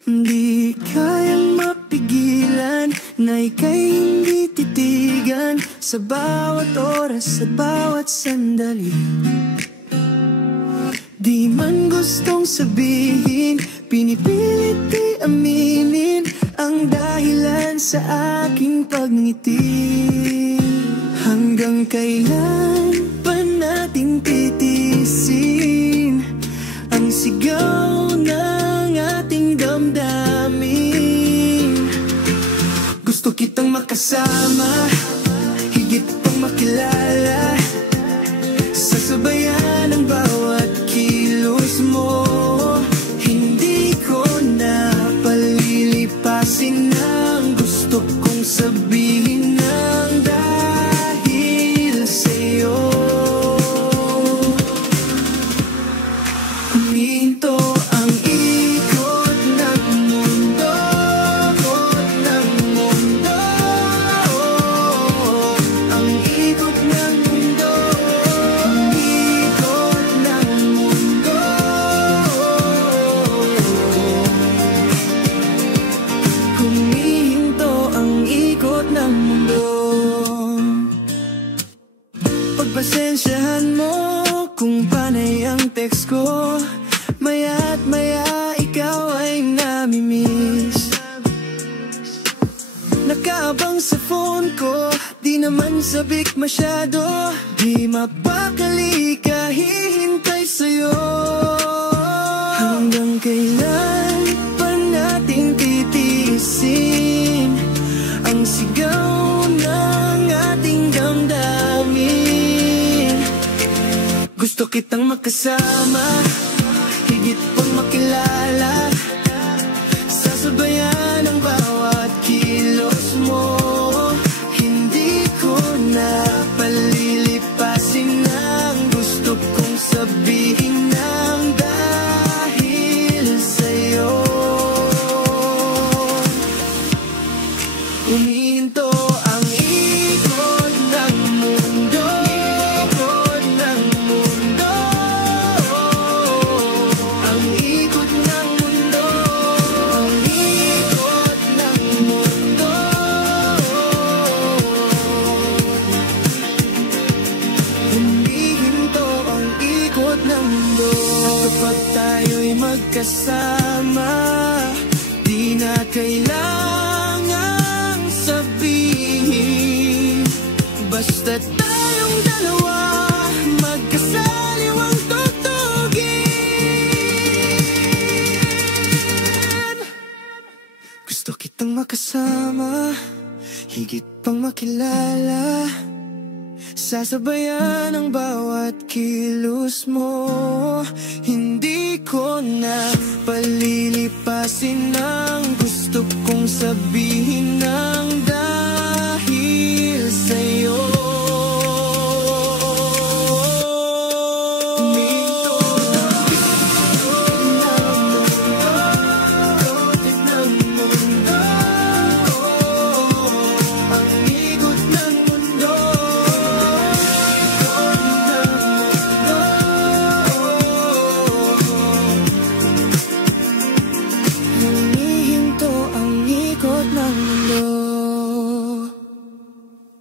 Di kayang mapigilan na ika'y hindi titigan sa bawat oras at bawat sandali. Di man gustong sabihin, pinipilit di aminin ang dahilan sa aking pagngiti. Hanggang kailan pa nating titiisin ang sigaw ng ating damdamin? Gusto kitang makasama, higit pang makilala, sasabayan ang bawat kilos mo. Hindi ko na palilipasin ang gusto kong sabihin ng dahil sa'yo. Huminto ang ikot ng mundo, ng mundo. Ang ikot ng mundo, ikot ng mundo. Humihinto ang ikot ng mundo. Pagpasensyahan mo kung panay ang text ko, maya't maya ikaw ay namimiss. Nakaabang sa phone ko, di naman sabik masyado, di mapakali kahihintay sa'yo. Hanggang kailan pa nating titiisin ang sigaw ng ating damdamin? Gusto kitang makasama, higit pang makilala, sasabayan ang bawat kilos mo. Hindi ko na palilipasin ang gusto kong sabihin ng dahil sa'yo. Huminto ang ikot ng mundo, ikot ng mundo. Ang ikot ng mundo, ang ikot ng mundo. Humihinto ang ikot ng mundo. Kapag tayo'y magkasama, di na kailangang sabihin, basta tayong dalawa magkasaliwang tutugin. Gusto kitang makasama, higit pang makilala, sasabayan ang bawat kilos mo. Hindi ko na palilipasin ang gusto kong sabihin